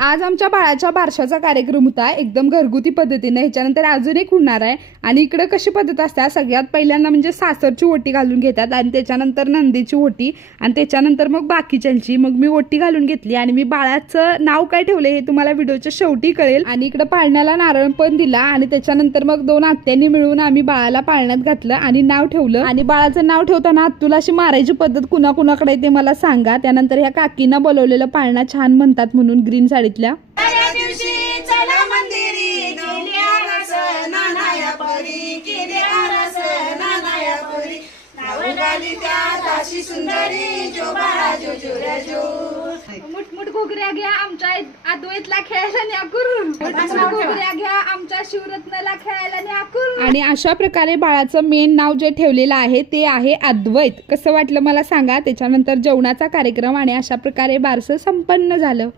आज आमच्या बाळाच्या बारशाचा कार्यक्रम होता एकदम घरगुती पद्धतीने। ह्याच्यानंतर अजून एक होणार आहे आणि इकडे कशी पद्धत असते, सगळ्यात पहिल्यांदा म्हणजे सासरची ओटी घालून घेतात आणि त्याच्यानंतर नंदीची ओटी आणि त्याच्यानंतर मग बाकीच्यांची। मग मी ओटी घालून घेतली आणि मी बाळाचं नाव काय ठेवले हे तुम्हाला व्हिडिओच्या शेवटी कळेल। आणि इकडे पाळण्याला नारळ पण दिला आणि त्याच्यानंतर मग 2 आत्यांनी मिळून आम्ही बाळाला पाळण्यात घातलं आणि नाव ठेवलं। आणि बाळाचं नाव ठेवताना तुला अशी मारायची पद्धत कुणाकुणाकडे ते मला सांगा। त्यानंतर ह्या काकींना बोलवलेलं पाळणा छान म्हणतात म्हणून ग्रीन साडीतल्या। मुठमुठ घोगऱ्या घ्या आमच्या अद्वैतला खेळायला न्याकून, घोगऱ्या घ्या आमच्या शिवरत्नला खेळायला न्याकून। आणि अशा प्रकारे बाळाचं मेन नाव जे ठेवलेलं आहे ते आहे अद्वैत। कसं वाटलं मला सांगा। त्याच्यानंतर जेवणाचा कार्यक्रम आणि अशा प्रकारे बारसं संपन्न झालं।